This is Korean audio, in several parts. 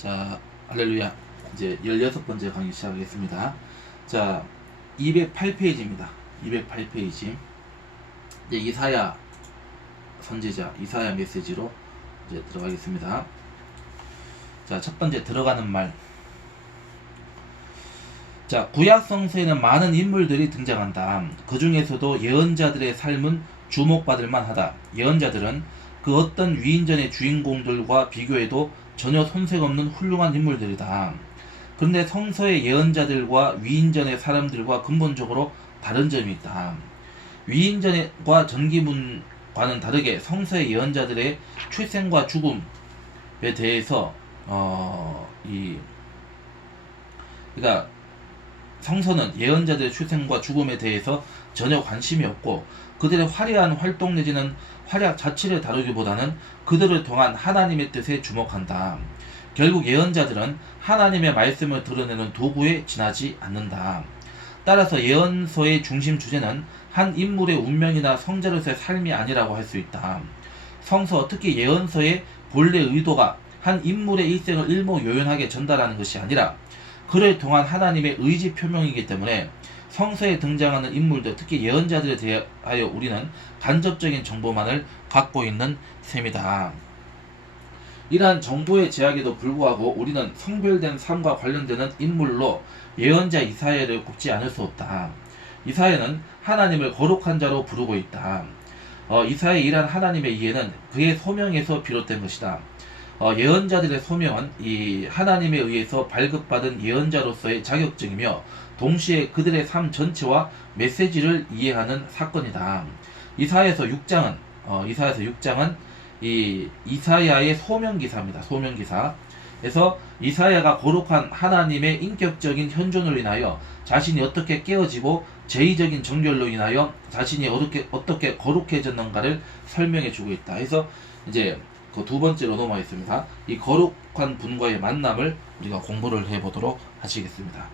자, 할렐루야. 이제 16번째 강의 시작하겠습니다. 자, 208페이지입니다. 208페이지. 이제 이사야 선지자, 이사야 메시지로 이제 들어가겠습니다. 자, 첫 번째 들어가는 말. 자, 구약 성서에는 많은 인물들이 등장한다. 그 중에서도 예언자들의 삶은 주목받을 만하다. 예언자들은 그 어떤 위인전의 주인공들과 비교해도 전혀 손색 없는 훌륭한 인물들이다. 그런데 성서의 예언자들과 위인전의 사람들과 근본적으로 다른 점이 있다. 위인전과 전기문과는 다르게 성서의 예언자들의 출생과 죽음에 대해서 그러니까 성서는 예언자들의 출생과 죽음에 대해서 전혀 관심이 없고 그들의 화려한 활동 내지는 활약 자체를 다루기보다는 그들을 통한 하나님의 뜻에 주목한다. 결국 예언자들은 하나님의 말씀을 드러내는 도구에 지나지 않는다. 따라서 예언서의 중심 주제는 한 인물의 운명이나 성자로서의 삶이 아니라고 할 수 있다. 성서, 특히 예언서의 본래 의도가 한 인물의 일생을 일목요연하게 전달하는 것이 아니라 그를 통한 하나님의 의지 표명이기 때문에 성서에 등장하는 인물들, 특히 예언자들에 대하여 우리는 간접적인 정보만을 갖고 있는 셈이다. 이러한 정보의 제약에도 불구하고 우리는 성별된 삶과 관련되는 인물로 예언자 이사야를 꼽지 않을 수 없다. 이사야는 하나님을 거룩한 자로 부르고 있다. 이사야의 이러한 하나님의 이해는 그의 소명에서 비롯된 것이다. 예언자들의 소명은 이 하나님에 의해서 발급받은 예언자로서의 자격증이며 동시에 그들의 삶 전체와 메시지를 이해하는 사건이다. 이사야서 6장은 이 이사야의 소명기사입니다. 소명기사. 그래서 이사야가 거룩한 하나님의 인격적인 현존으로 인하여 자신이 어떻게 깨어지고 제의적인 정결로 인하여 자신이 어떻게 거룩해졌는가를 설명해 주고 있다. 그래서 이제 그 두 번째로 넘어가겠습니다. 이 거룩한 분과의 만남을 우리가 공부를 해보도록 하시겠습니다.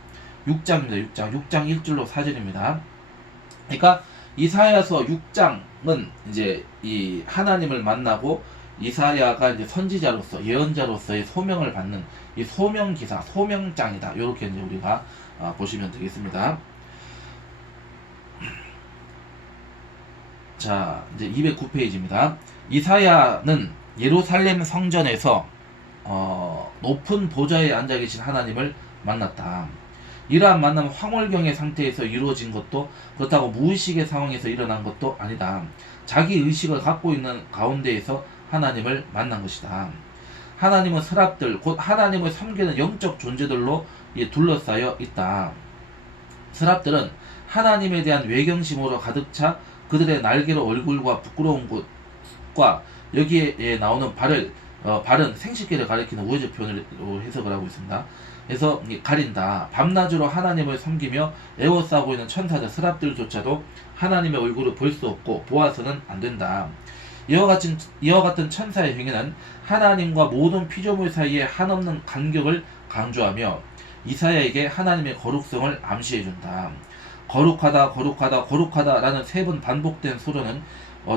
6장입니다. 6장 1절로 4절입니다. 그러니까 이사야서 6장은 이제 이 하나님을 만나고 이사야가 이제 선지자로서 예언자로서의 소명을 받는 이 소명기사, 소명장이다. 이렇게 이제 우리가 보시면 되겠습니다. 자, 이제 209페이지입니다. 이사야는 예루살렘 성전에서 높은 보좌에 앉아 계신 하나님을 만났다. 이러한 만남은 황홀경의 상태에서 이루어진 것도 그렇다고 무의식의 상황에서 일어난 것도 아니다. 자기 의식을 갖고 있는 가운데에서 하나님을 만난 것이다. 하나님은 서랍들, 곧 하나님을 섬기는 영적 존재들로 둘러싸여 있다. 서랍들은 하나님에 대한 외경심으로 가득 차 그들의 날개로 얼굴과 부끄러운 곳과 여기에 나오는 발은 생식기를 가리키는 우회적 표현으로 해석을 하고 있습니다. 그래서 가린다. 밤낮으로 하나님을 섬기며 에워싸 보이는 천사들, 서랍들조차도 하나님의 얼굴을 볼 수 없고 보아서는 안 된다. 이와 같은 천사의 행위는 하나님과 모든 피조물 사이에 한없는 간격을 강조하며 이사야에게 하나님의 거룩성을 암시해준다. 거룩하다 라는 세 번 반복된 소리는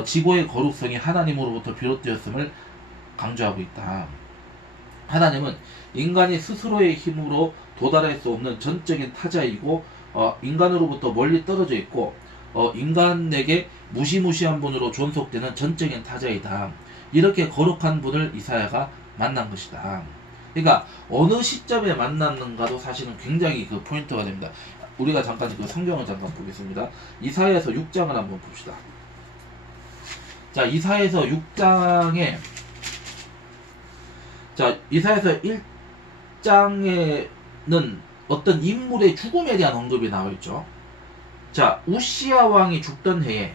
지고의 거룩성이 하나님으로부터 비롯되었음을 강조하고 있다. 하나님은 인간이 스스로의 힘으로 도달할 수 없는 전적인 타자이고 인간으로부터 멀리 떨어져 있고 인간에게 무시무시한 분으로 존속되는 전적인 타자이다. 이렇게 거룩한 분을 이사야가 만난 것이다. 그러니까 어느 시점에 만났는가도 사실은 굉장히 그 포인트가 됩니다. 우리가 잠깐 그 성경을 잠깐 보겠습니다. 이사야서 6장을 한번 봅시다. 자, 이사야서 6장에 이사야서 1장에는 어떤 인물의 죽음에 대한 언급이 나와 있죠. 자, 우시야 왕이 죽던 해에,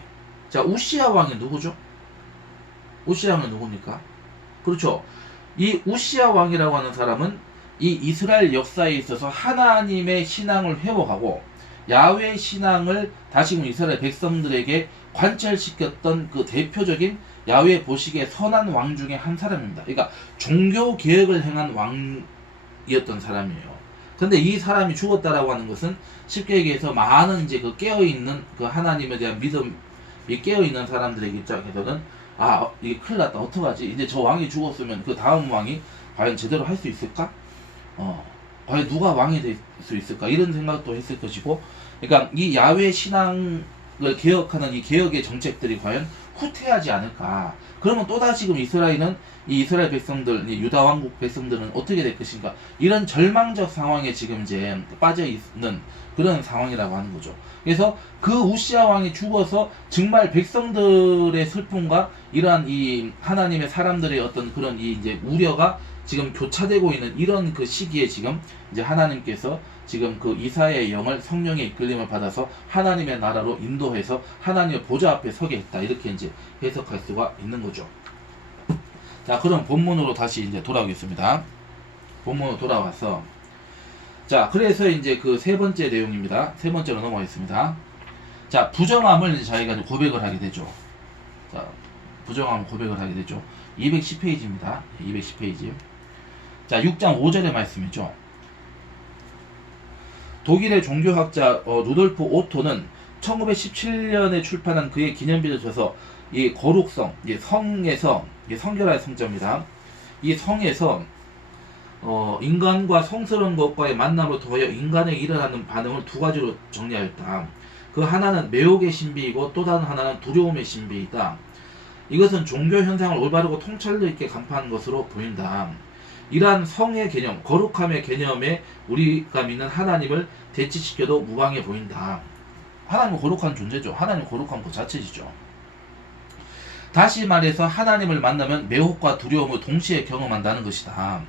자, 우시야 왕이 누구죠? 우시야 왕이 누굽니까? 그렇죠. 이 우시야 왕이라고 하는 사람은 이 이스라엘 역사에 있어서 하나님의 신앙을 회복하고 야훼 신앙을 다시금 이스라엘 백성들에게 관철시켰던 그 대표적인 야훼 보시기에 선한 왕 중에 한 사람입니다. 그러니까 종교 개혁을 행한 왕이었던 사람이에요. 근데 이 사람이 죽었다라고 하는 것은 쉽게 얘기해서 많은 이제 그 깨어있는 그 하나님에 대한 믿음이 깨어있는 사람들의 입장에서는 이게 큰일 났다. 어떡하지? 이제 저 왕이 죽었으면 그 다음 왕이 과연 제대로 할 수 있을까? 과연 누가 왕이 될 수 있을까 이런 생각도 했을 것이고, 그러니까 이 야훼 신앙을 개혁하는 이 개혁의 정책들이 과연 후퇴하지 않을까. 그러면 또다시 지금 이스라엘은 이 이스라엘 백성들, 이 유다 왕국 백성들은 어떻게 될 것인가, 이런 절망적 상황에 지금 이제 빠져 있는 그런 상황이라고 하는 거죠. 그래서 그 우시아 왕이 죽어서 정말 백성들의 슬픔과 이러한 이 하나님의 사람들의 어떤 그런 이 이제 우려가 지금 교차되고 있는 이런 그 시기에 지금 이제 하나님께서 지금 그 이사야의 영을 성령의 이끌림을 받아서 하나님의 나라로 인도해서 하나님의 보좌 앞에 서게 했다, 이렇게 이제 해석할 수가 있는 거죠. 자, 그럼 본문으로 다시 이제 돌아오겠습니다. 본문으로 돌아와서, 자, 그래서 이제 그 세 번째 내용입니다. 세 번째로 넘어가겠습니다. 자, 부정함을 이제 자기가 이제 고백을 하게 되죠. 자, 부정함 고백을 하게 되죠. 210페이지입니다. 210페이지. 자, 6장 5절의 말씀이죠. 독일의 종교학자 루돌프 오토는 1917년에 출판한 그의 기념비를 줘서 이 거룩성, 이 성에서, 이 성결할 성자입니다. 이 성에서 인간과 성스러운 것과의 만남을 통하여 인간에 일어나는 반응을 두 가지로 정리하였다. 그 하나는 매혹의 신비이고 또 다른 하나는 두려움의 신비이다. 이것은 종교 현상을 올바르고 통찰력 있게 간파하는 것으로 보인다. 이러한 성의 개념, 거룩함의 개념에 우리가 믿는 하나님을 대치시켜도 무방해 보인다. 하나님은 거룩한 존재죠. 하나님은 거룩한 것 자체이죠. 다시 말해서 하나님을 만나면 매혹과 두려움을 동시에 경험한다는 것이다.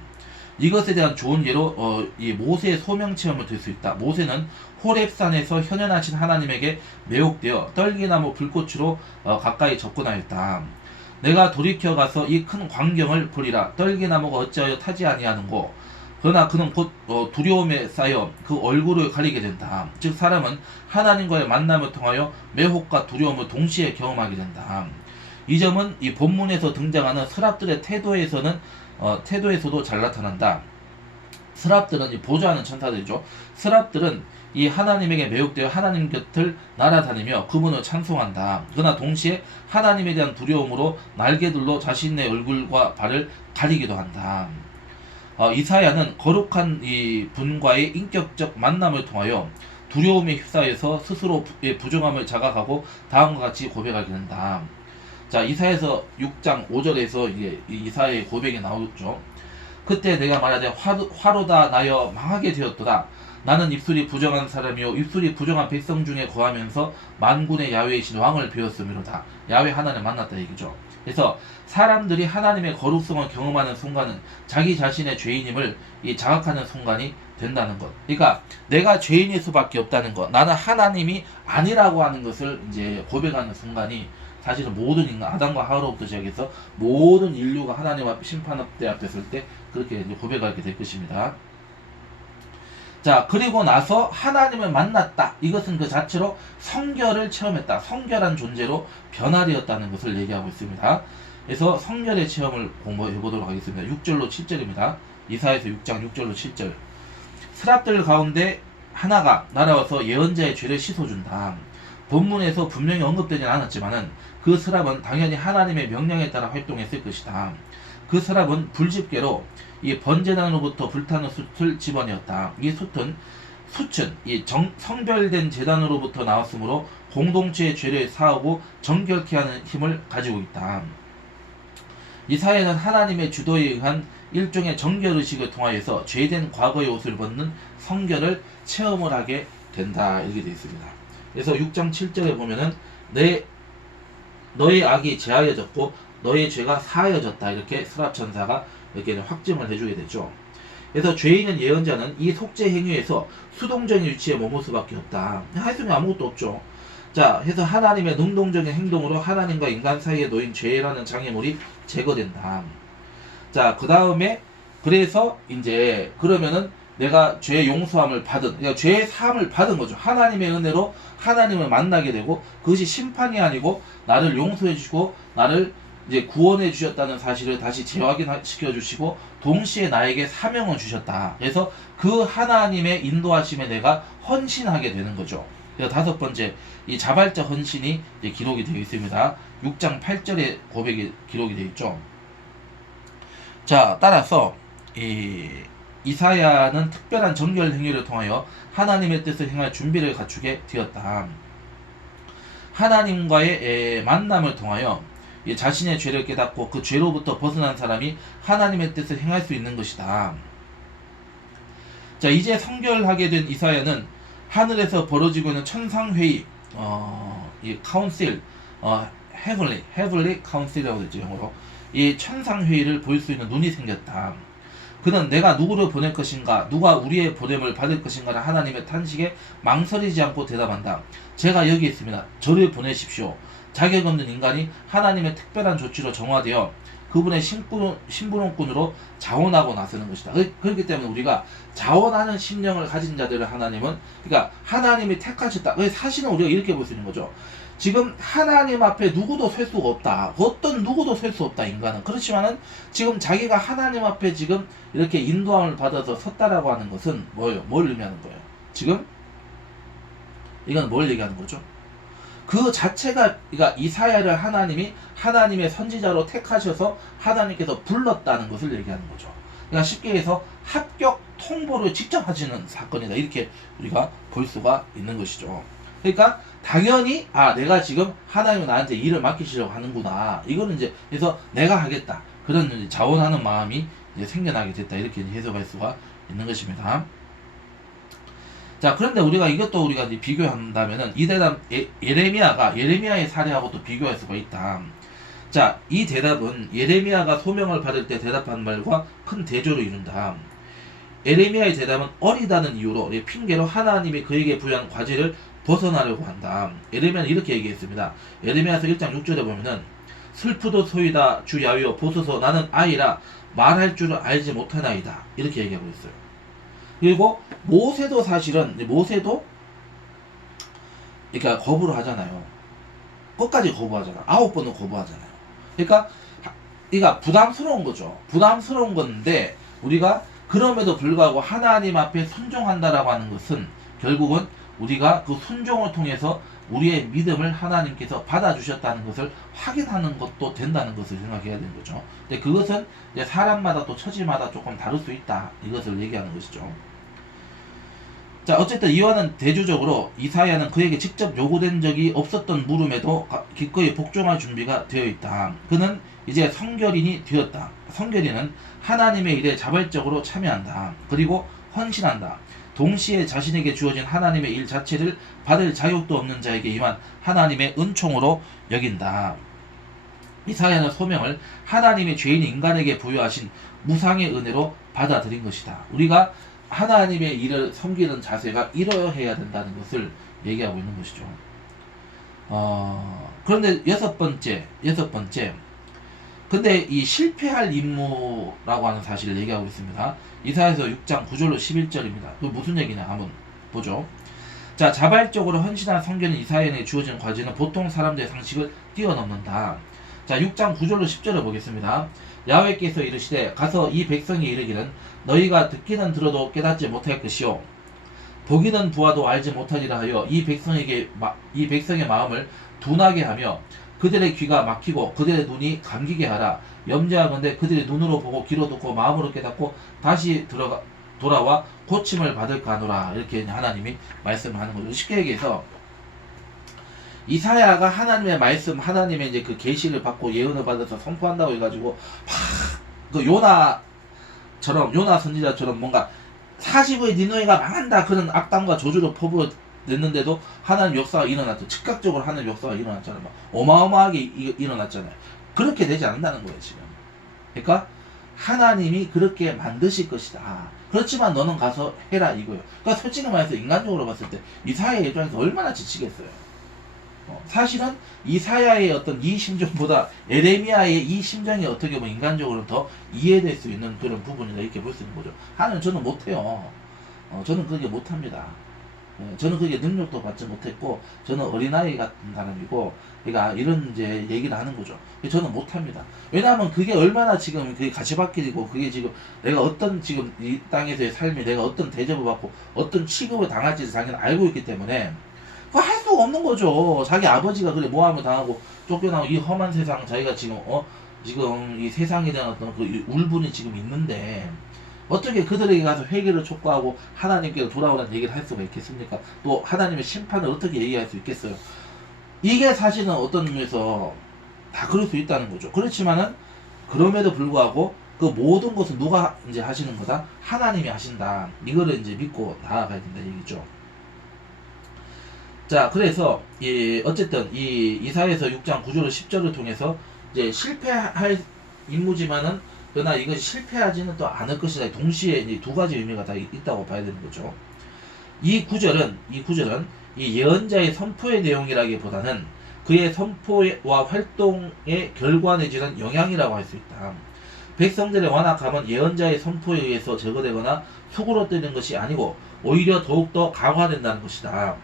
이것에 대한 좋은 예로 이 모세의 소명 체험을 들 수 있다. 모세는 호렙산에서 현현하신 하나님에게 매혹되어 떨기나무 불꽃으로 가까이 접근하였다. 내가 돌이켜 가서 이 큰 광경을 보리라. 떨기나무가 어찌하여 타지 아니하는고. 그러나 그는 곧 두려움에 쌓여 그 얼굴을 가리게 된다. 즉 사람은 하나님과의 만남을 통하여 매혹과 두려움을 동시에 경험하게 된다. 이 점은 이 본문에서 등장하는 스랍들의 태도에서도 잘 나타난다. 스랍들은 이 보좌하는 천사들이죠. 스랍들은 이 하나님에게 매혹되어 하나님 곁을 날아다니며 그분을 찬송한다. 그러나 동시에 하나님에 대한 두려움으로 날개들로 자신의 얼굴과 발을 가리기도 한다. 이사야는 거룩한 이 분과의 인격적 만남을 통하여 두려움에 휩싸여서 스스로의 부정함을 자각하고 다음과 같이 고백하게 된다. 자, 이사야서 6장 5절에서 이게 이사야의 고백이 나오죠. 그때 내가 말하되 화로다 나여 망하게 되었도다. 나는 입술이 부정한 사람이요 입술이 부정한 백성 중에 거하면서 만군의 야훼이신 왕을 배웠음이로다. 야훼 하나님을 만났다 얘기죠. 그래서 사람들이 하나님의 거룩성을 경험하는 순간은 자기 자신의 죄인임을 자각하는 순간이 된다는 것. 그러니까 내가 죄인일 수밖에 없다는 것. 나는 하나님이 아니라고 하는 것을 이제 고백하는 순간이 사실은 모든 인간, 아담과 하와로부터 시작해서 모든 인류가 하나님 앞에 심판대 앞에 설 때 그렇게 이제 고백하게 될 것입니다. 자, 그리고 나서 하나님을 만났다. 이것은 그 자체로 성결을 체험했다. 성결한 존재로 변화되었다는 것을 얘기하고 있습니다. 그래서 성결의 체험을 공부해 보도록 하겠습니다. 6절로 7절입니다. 이사야서 6장 6절로 7절. 스랍들 가운데 하나가 날아와서 예언자의 죄를 씻어준다. 본문에서 분명히 언급되진 않았지만은 그 스랍은 당연히 하나님의 명령에 따라 활동했을 것이다. 그 스랍은 불집게로 이 번제단으로부터 불타는 숯을 집어내었다. 이 숯은 성별된 제단으로부터 나왔으므로 공동체의 죄를 사하고 정결케 하는 힘을 가지고 있다. 이사야는 하나님의 주도에 의한 일종의 정결의식을 통하여서 죄된 과거의 옷을 벗는 성결을 체험을 하게 된다. 이렇게 되어 있습니다. 그래서 6장 7절에 보면은 너의 악이 제하여졌고 너의 죄가 사하여졌다. 이렇게 스랍 천사가 이렇게 확증을 해주게 되죠. 그래서 죄인은 예언자는 이 속죄 행위에서 수동적인 위치에 머물 수밖에 없다. 할 수는 아무것도 없죠. 자, 해서 하나님의 능동적인 행동으로 하나님과 인간 사이에 놓인 죄라는 장애물이 제거된다. 자, 그 다음에 그래서 이제 그러면은 내가 죄 용서함을 받은, 그러니까 죄의 사함을 받은 거죠. 하나님의 은혜로 하나님을 만나게 되고 그것이 심판이 아니고 나를 용서해 주시고 나를 이제 구원해 주셨다는 사실을 다시 재확인시켜 주시고 동시에 나에게 사명을 주셨다. 그래서 그 하나님의 인도하심에 내가 헌신하게 되는 거죠. 그래서 다섯 번째, 이 자발적 헌신이 이제 기록이 되어 있습니다. 6장 8절에 고백이 기록이 되어 있죠. 자, 따라서 이사야는 특별한 정결 행위를 통하여 하나님의 뜻을 행할 준비를 갖추게 되었다. 하나님과의 만남을 통하여 자신의 죄를 깨닫고 그 죄로부터 벗어난 사람이 하나님의 뜻을 행할 수 있는 것이다. 자, 이제 성결하게 된 이사야는 하늘에서 벌어지고 있는 천상회의, 이 카운실, 헤블리 카운실이라고 되죠, 영어로. 이 천상회의를 볼 수 있는 눈이 생겼다. 그는 내가 누구를 보낼 것인가, 누가 우리의 보냄을 받을 것인가를 하나님의 탄식에 망설이지 않고 대답한다. 제가 여기 있습니다. 저를 보내십시오. 자격 없는 인간이 하나님의 특별한 조치로 정화되어 그분의 심부름꾼으로 자원하고 나서는 것이다. 그렇기 때문에 우리가 자원하는 심령을 가진 자들을 하나님은, 그러니까 하나님이 택하셨다. 사실은 우리가 이렇게 볼 수 있는 거죠. 지금 하나님 앞에 누구도 설 수가 없다. 어떤 누구도 설 수 없다, 인간은. 그렇지만은 지금 자기가 하나님 앞에 지금 이렇게 인도함을 받아서 섰다라고 하는 것은 뭐예요? 뭘 의미하는 거예요? 지금 이건 뭘 얘기하는 거죠? 그 자체가, 그러니까 이사야를 하나님이 하나님의 선지자로 택하셔서 하나님께서 불렀다는 것을 얘기하는 거죠. 그러니까 쉽게 해서 합격 통보를 직접 하시는 사건이다, 이렇게 우리가 볼 수가 있는 것이죠. 그러니까 당연히 내가 지금 하나님이 나한테 일을 맡기시려고 하는구나, 이거는 이제 그래서 내가 하겠다, 그런 이제 자원하는 마음이 이제 생겨나게 됐다, 이렇게 해석할 수가 있는 것입니다. 자, 그런데 우리가 이것도 우리가 이제 비교한다면은 이 대답, 예레미야의 사례하고 또 비교할 수가 있다. 자, 이 대답은 예레미야가 소명을 받을 때 대답한 말과 큰 대조를 이룬다. 예레미야의 대답은 어리다는 이유로, 핑계로 하나님이 그에게 부여한 과제를 벗어나려고 한다. 예레미야는 이렇게 얘기했습니다. 예레미야서 1장 6절에 보면은 슬프도소이다 주 야훼여 보소서 나는 아이라 말할 줄을 알지 못하나이다, 이렇게 얘기하고 있어요. 그리고 모세도 사실은, 모세도 그러니까 거부를 하잖아요. 끝까지 거부하잖아. 9번은 거부하잖아요. 그러니까 부담스러운 거죠. 부담스러운 건데 우리가 그럼에도 불구하고 하나님 앞에 순종한다라고 하는 것은 결국은 우리가 그 순종을 통해서 우리의 믿음을 하나님께서 받아주셨다는 것을 확인하는 것도 된다는 것을 생각해야 되는 거죠. 근데 그것은 이제 사람마다 또 처지마다 조금 다를 수 있다, 이것을 얘기하는 것이죠. 자, 어쨌든 이와는 대조적으로 이사야는 그에게 직접 요구된 적이 없었던 물음에도 기꺼이 복종할 준비가 되어 있다. 그는 이제 성결인이 되었다. 성결인은 하나님의 일에 자발적으로 참여한다. 그리고 헌신한다. 동시에 자신에게 주어진 하나님의 일 자체를 받을 자격도 없는 자에게 임한 하나님의 은총으로 여긴다. 이사야는 소명을 하나님의 죄인 인간에게 부여하신 무상의 은혜로 받아들인 것이다. 우리가 하나님의 일을 섬기는 자세가 이러해야 된다는 것을 얘기하고 있는 것이죠. 그런데 여섯 번째. 근데 이 실패할 임무라고 하는 사실을 얘기하고 있습니다. 이사야서 6장 9절로 11절입니다. 그 무슨 얘기냐 한번 보죠. 자, 자발적으로 헌신한 성결인 이사야에게 주어진 과제는 보통 사람들의 상식을 뛰어넘는다. 자, 6장 9절로 10절을 보겠습니다. 야훼께서 이르시되 가서 이 백성이 이르기는 너희가 듣기는 들어도 깨닫지 못할 것이요 보기는 보아도 알지 못하리라 하여 이 백성의 마음을 둔하게 하며 그들의 귀가 막히고 그들의 눈이 감기게 하라. 염려하건대 그들의 눈으로 보고 귀로 듣고 마음으로 깨닫고 다시 돌아와 고침을 받을까 하노라. 이렇게 하나님이 말씀을 하는 거죠. 쉽게 얘기해서 이사야가 하나님의 말씀, 하나님의 이제 그 계시를 받고 예언을 받아서 선포한다고 해가지고 그 요나 선지자처럼 뭔가 40의 니느웨가 망한다, 그런 악담과 저주를 퍼부어냈는데도 하나님 역사가 일어났죠. 즉각적으로 하나님 역사가 일어났잖아요. 막 어마어마하게 일어났잖아요. 그렇게 되지 않는다는 거예요, 지금. 그러니까 하나님이 그렇게 만드실 것이다. 그렇지만 너는 가서 해라, 이거예요. 그러니까 솔직히 말해서 인간적으로 봤을 때 이사야의 입장에서 얼마나 지치겠어요. 사실은 이사야의 어떤 이 심정보다 에레미야의 이 심정이 어떻게 보면 인간적으로 더 이해될 수 있는 그런 부분이다, 이렇게 볼 수 있는 거죠. 하나님, 저는 못해요. 저는 그게 못합니다. 저는 그게 능력도 받지 못했고 저는 어린아이 같은 사람이고, 그러니까 이런 이제 얘기를 하는 거죠. 저는 못합니다. 왜냐하면 그게 얼마나 지금 그게 가시밭길이고, 그게 지금 내가 어떤 지금 이 땅에서의 삶이 내가 어떤 대접을 받고 어떤 취급을 당할지 자기는 알고 있기 때문에 할 수가 없는 거죠. 자기 아버지가 그래 모함을 당하고 쫓겨나고 이 험한 세상, 자기가 지금 지금 이 세상에 대한 어떤 그 울분이 지금 있는데 어떻게 그들에게 가서 회개를 촉구하고 하나님께로 돌아오라는 얘기를 할 수가 있겠습니까? 또 하나님의 심판을 어떻게 얘기할 수 있겠어요? 이게 사실은 어떤 의미에서 다 그럴 수 있다는 거죠. 그렇지만은 그럼에도 불구하고 그 모든 것은 누가 이제 하시는 거다? 하나님이 하신다. 이거를 이제 믿고 나아가야 된다 얘기죠. 자, 그래서 어쨌든 이 이사야서 6장 9절로 10절을 통해서 이제 실패할 임무지만은 그러나 이것이 실패하지는 또 않을 것이다. 동시에 이제 두 가지 의미가 다 있다고 봐야 되는 거죠. 이 구절은 이 예언자의 선포의 내용이라기보다는 그의 선포와 활동의 결과 내지는 영향이라고 할 수 있다. 백성들의 완악함은 예언자의 선포에 의해서 제거되거나 수그러뜨리는 것이 아니고 오히려 더욱더 강화된다는 것이다.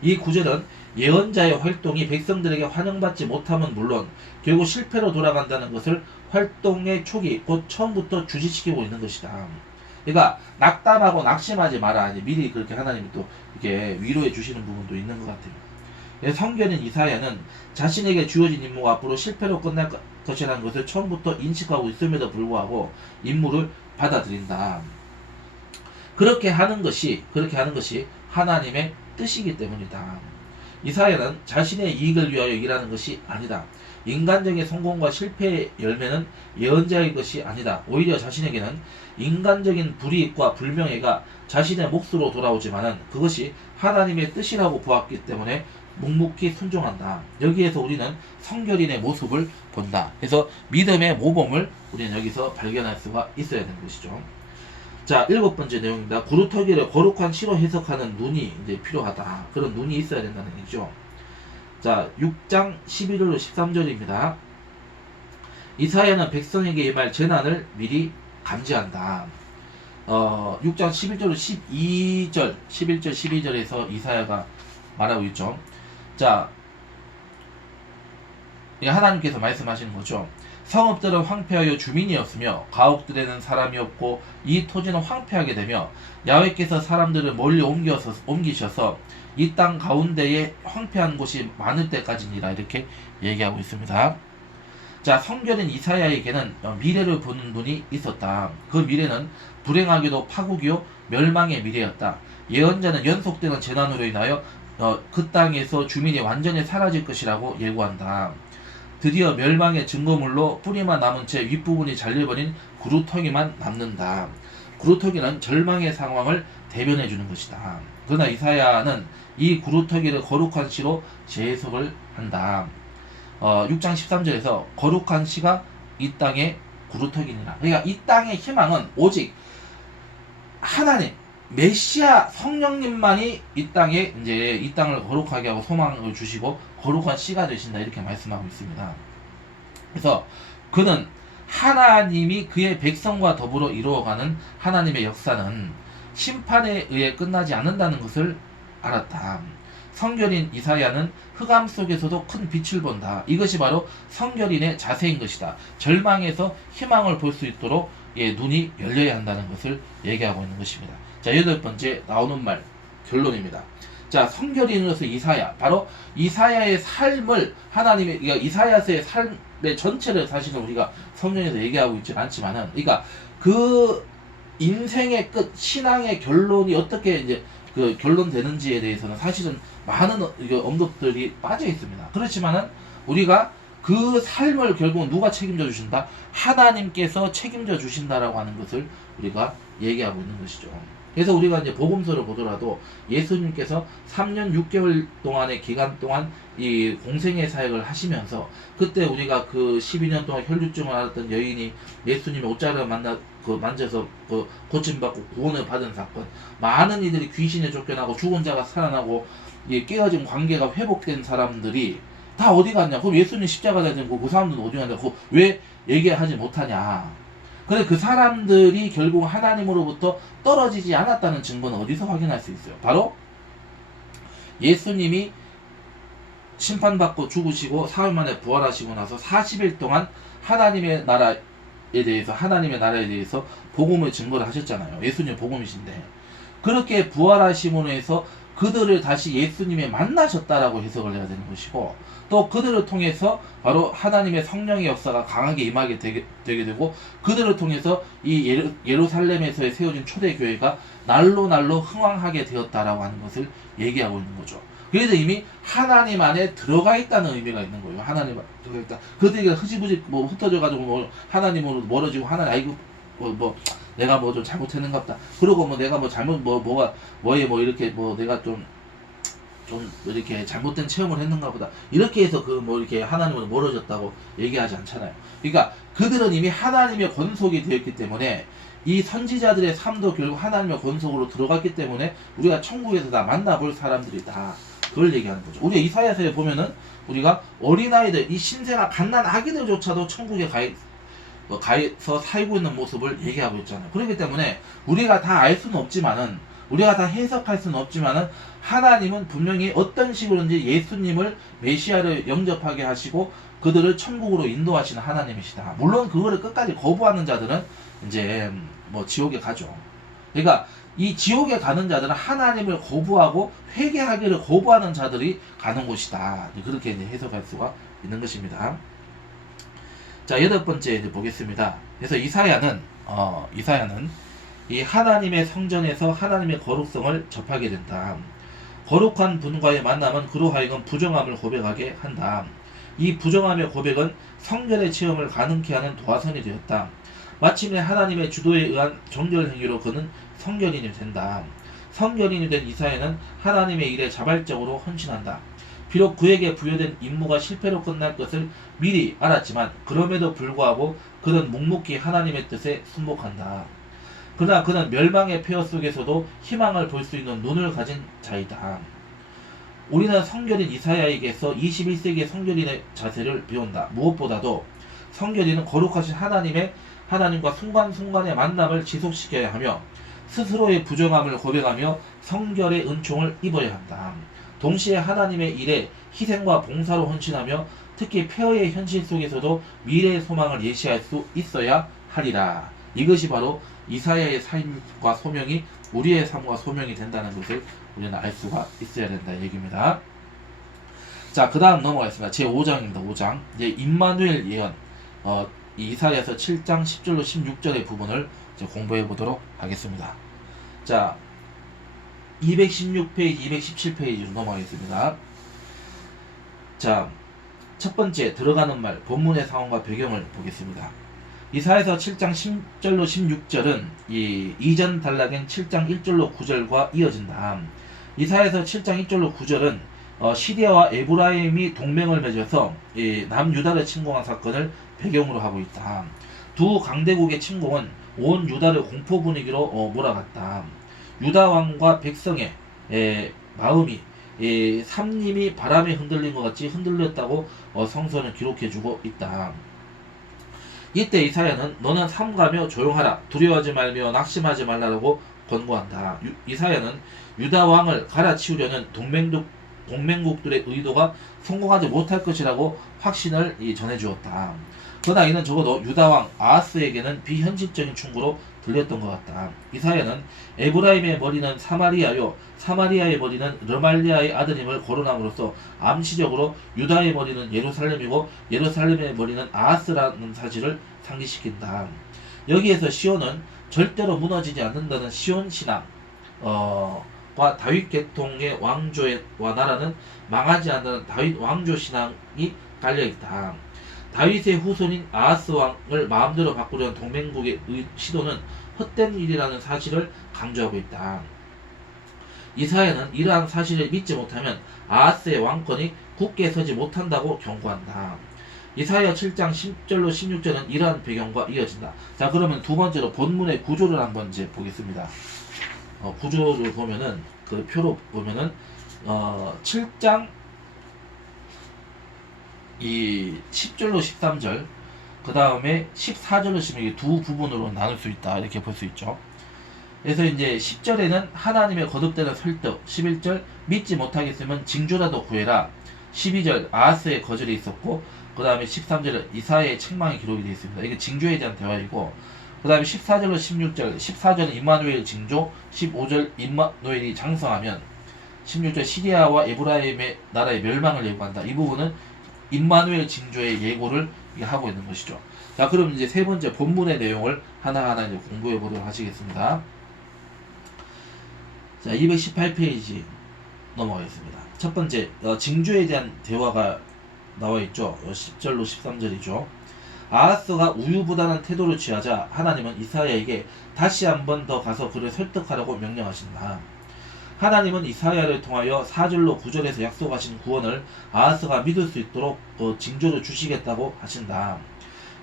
이 구절은 예언자의 활동이 백성들에게 환영받지 못함은 물론 결국 실패로 돌아간다는 것을 활동의 초기 곧 처음부터 주시시키고 있는 것이다. 그러니까 낙담하고 낙심하지 마라. 미리 그렇게 하나님이 또 이렇게 위로해 주시는 부분도 있는 것 같아요. 성경인 이사야는 자신에게 주어진 임무가 앞으로 실패로 끝날 것이라는 것을 처음부터 인식하고 있음에도 불구하고 임무를 받아들인다. 그렇게 하는 것이 하나님의 뜻이기 때문이다. 이사야는 자신의 이익을 위하여 일하는 것이 아니다. 인간적인 성공과 실패의 열매는 예언자의 것이 아니다. 오히려 자신에게는 인간적인 불이익과 불명예가 자신의 몫으로 돌아오지만은 그것이 하나님의 뜻이라고 보았기 때문에 묵묵히 순종한다. 여기에서 우리는 성결인의 모습을 본다. 그래서 믿음의 모범을 우리는 여기서 발견할 수가 있어야 되는 것이죠. 자, 7번째 내용입니다. 구루터기를 거룩한 시로 해석하는 눈이 이제 필요하다. 그런 눈이 있어야 된다는 얘기죠. 자, 6장 11절로 13절입니다. 이사야는 백성에게 임할 재난을 미리 감지한다. 6장 11절로 11절, 12절에서 이사야가 말하고 있죠. 자, 하나님께서 말씀하시는 거죠. 성읍들은 황폐하여 주민이 없으며 가옥들에는 사람이 없고 이 토지는 황폐하게 되며 야훼께서 사람들을 멀리 옮기셔서 이 땅 가운데에 황폐한 곳이 많을 때까지니라 이렇게 얘기하고 있습니다. 자, 성결인 이사야에게는 미래를 보는 눈이 있었다. 그 미래는 불행하게도 파국이요 멸망의 미래였다. 예언자는 연속되는 재난으로 인하여 그 땅에서 주민이 완전히 사라질 것이라고 예고한다. 드디어 멸망의 증거물로 뿌리만 남은 채 윗부분이 잘려버린 구루터기만 남는다. 구루터기는 절망의 상황을 대변해 주는 것이다. 그러나 이사야는 이 구루터기를 거룩한 시로 재해석을 한다. 6장 13절에서 거룩한 시가 이 땅의 구루터기니라. 그러니까 이 땅의 희망은 오직 하나님, 메시아 성령님만이 이 땅에 이제 이 땅을 거룩하게 하고 소망을 주시고 거룩한 씨가 되신다 이렇게 말씀하고 있습니다. 그래서 그는 하나님이 그의 백성과 더불어 이루어가는 하나님의 역사는 심판에 의해 끝나지 않는다는 것을 알았다. 성결인 이사야는 흑암 속에서도 큰 빛을 본다. 이것이 바로 성결인의 자세인 것이다. 절망에서 희망을 볼 수 있도록 눈이 열려야 한다는 것을 얘기하고 있는 것입니다. 자, 8번째 나오는 말 결론입니다. 자, 성결인으로서 이사야, 바로 이사야의 삶을 하나님의, 그러니까 이사야서의 삶의 전체를 사실은 우리가 성경에서 얘기하고 있지는 않지만은, 그러니까 그 인생의 끝, 신앙의 결론이 어떻게 이제 그 결론되는지에 대해서는 사실은 많은 언급들이 빠져 있습니다. 그렇지만은 우리가 그 삶을 결국 누가 책임져 주신다? 하나님께서 책임져 주신다라고 하는 것을 우리가 얘기하고 있는 것이죠. 그래서 우리가 이제 복음서를 보더라도 예수님께서 3년 6개월 동안의 기간 동안 이 공생의 사역을 하시면서 그때 우리가 그 12년 동안 혈류증을 앓았던 여인이 예수님의 옷자락을 만져서 고침받고 구원을 받은 사건, 많은 이들이 귀신에 쫓겨나고 죽은 자가 살아나고 깨어진 관계가 회복된 사람들이 다 어디 갔냐? 그럼 예수님 십자가에 들고 그 사람들은 어디 갔냐? 왜 얘기하지 못하냐? 근데 그 사람들이 결국 하나님으로부터 떨어지지 않았다는 증거는 어디서 확인할 수 있어요? 바로 예수님이 심판받고 죽으시고 사흘 만에 부활하시고 나서 40일 동안 하나님의 나라에 대해서 복음을 증거를 하셨잖아요. 예수님 복음이신데 그렇게 부활하심으로 해서 그들을 다시 예수님이 만나셨다라고 해석을 해야 되는 것이고, 또 그들을 통해서 바로 하나님의 성령의 역사가 강하게 임하게 되게 되고, 그들을 통해서 이 예루살렘에서의 세워진 초대교회가 날로 흥왕하게 되었다라고 하는 것을 얘기하고 있는 거죠. 그래서 이미 하나님 안에 들어가 있다는 의미가 있는 거예요. 하나님 안에 들어가 있다. 그들이 흐지부지 흩어져가지고 하나님으로 멀어지고, 하나님 아이고 내가 좀 잘못했는가 보다. 그러고 내가 잘못 뭐에 이렇게 내가 좀 이렇게 잘못된 체험을 했는가 보다. 이렇게 해서 이렇게 하나님으로 멀어졌다고 얘기하지 않잖아요. 그러니까 그들은 이미 하나님의 권속이 되었기 때문에, 이 선지자들의 삶도 결국 하나님의 권속으로 들어갔기 때문에 우리가 천국에서 다 만나볼 사람들이다. 그걸 얘기하는 거죠. 우리가 이사야서에 보면은 우리가 어린아이들, 이 신생아 갓난 아기들조차도 천국에 가서 살고 있는 모습을 얘기하고 있잖아요. 그렇기 때문에 우리가 다 알 수는 없지만은, 우리가 다 해석할 수는 없지만은, 하나님은 분명히 어떤 식으로든지 예수님을 메시아를 영접하게 하시고 그들을 천국으로 인도하시는 하나님이시다. 물론 그거를 끝까지 거부하는 자들은 이제 지옥에 가죠. 그러니까 이 지옥에 가는 자들은 하나님을 거부하고 회개하기를 거부하는 자들이 가는 곳이다. 그렇게 이제 해석할 수가 있는 것입니다. 자, 8번째 이제 보겠습니다. 그래서 이사야는 이 하나님의 성전에서 하나님의 거룩성을 접하게 된다. 거룩한 분과의 만남은 그로 하여금 부정함을 고백하게 한다. 이 부정함의 고백은 성결의 체험을 가능케 하는 도화선이 되었다. 마침내 하나님의 주도에 의한 정결 행위로 그는 성결인이 된다. 성결인이 된 이사야는 하나님의 일에 자발적으로 헌신한다. 비록 그에게 부여된 임무가 실패로 끝날 것을 미리 알았지만 그럼에도 불구하고 그는 묵묵히 하나님의 뜻에 순복한다. 그러나 그는 멸망의 폐허 속에서도 희망을 볼 수 있는 눈을 가진 자이다. 우리는 성결인 이사야에게서 21세기의 성결인의 자세를 배운다. 무엇보다도 성결인은 거룩하신 하나님과 순간순간의 만남을 지속시켜야 하며 스스로의 부정함을 고백하며 성결의 은총을 입어야 한다. 동시에 하나님의 일에 희생과 봉사로 헌신하며 특히 폐허의 현실 속에서도 미래의 소망을 예시할 수 있어야 하리라. 이것이 바로 이사야의 삶과 소명이 우리의 삶과 소명이 된다는 것을 우리는 알 수가 있어야 된다 얘기입니다. 자, 그 다음 넘어가겠습니다. 제5장입니다. 5장. 이제 임마누엘 예언, 이사야서 7장 10절로 16절의 부분을 이제 공부해 보도록 하겠습니다. 자, 216페이지, 217페이지로 넘어가겠습니다. 자, 첫 번째 들어가는 말, 본문의 상황과 배경을 보겠습니다. 이사야서 7장 10절로 16절은 이 이전 단락인 7장 1절로 9절과 이어진다. 이사야서 7장 1절로 9절은 시리아와 에브라임이 동맹을 맺어서 남유다를 침공한 사건을 배경으로 하고 있다. 두 강대국의 침공은 온 유다를 공포 분위기로 몰아갔다. 유다 왕과 백성의 마음이 삼림이 바람에 흔들린 것 같이 흔들렸다고 성서는 기록해주고 있다. 이때 이사야는 너는 삼가며 조용하라, 두려워하지 말며 낙심하지 말라라고 권고한다. 이사야는 유다 왕을 갈아치우려는 동맹국들의 의도가 성공하지 못할 것이라고 확신을 전해주었다. 그러나 이는 적어도 유다 왕 아하스에게는 비현실적인 충고로 들렸던 것 같다. 이사야는 에브라임의 머리는 사마리아요, 사마리아의 머리는 르말리아의 아들임을 거론함으로써 암시적으로 유다의 머리는 예루살렘이고 예루살렘의 머리는 아하스라는 사실을 상기시킨다. 여기에서 시온은 절대로 무너지지 않는다는 시온 신앙, 과 다윗 계통의 왕조와 나라는 망하지 않는 다윗 왕조 신앙이 깔려있다. 다윗의 후손인 아하스 왕을 마음대로 바꾸려는 동맹국의 시도는 헛된 일이라는 사실을 강조하고 있다. 이사야는 이러한 사실을 믿지 못하면 아하스의 왕권이 굳게 서지 못한다고 경고한다. 이사야 7장 10절로 16절은 이러한 배경과 이어진다. 자, 그러면 두 번째로 본문의 구조를 한번 이제 보겠습니다. 구조를 보면은, 그 표로 보면은 7장 이 10절로 13절, 그 다음에 14절로 16절 두 부분으로 나눌 수 있다, 이렇게 볼 수 있죠. 그래서 이제 10절에는 하나님의 거듭되는 설득, 11절 믿지 못하겠으면 징조라도 구해라, 12절 아하스의 거절이 있었고, 그 다음에 13절은 이사야의 책망이 기록이 되어 있습니다. 이게 징조에 대한 대화이고, 그 다음에 14절로 16절, 14절은 임마누엘 징조, 15절 임마누엘이 장성하면, 16절 시리아와 에브라임의 나라의 멸망을 예고한다. 이 부분은 임마누엘 징조의 예고를 하고 있는 것이죠. 자, 그럼 이제 세 번째 본문의 내용을 하나하나 이제 공부해 보도록 하시겠습니다. 자, 218페이지 넘어가겠습니다. 첫 번째, 징조에 대한 대화가 나와 있죠. 10절로 13절이죠. 아하스가 우유부단한 태도를 취하자 하나님은 이사야에게 다시 한 번 더 가서 그를 설득하라고 명령하신다. 하나님은 이사야를 통하여 4절로 9절에서 약속하신 구원을 아하스가 믿을 수 있도록 징조를 주시겠다고 하신다.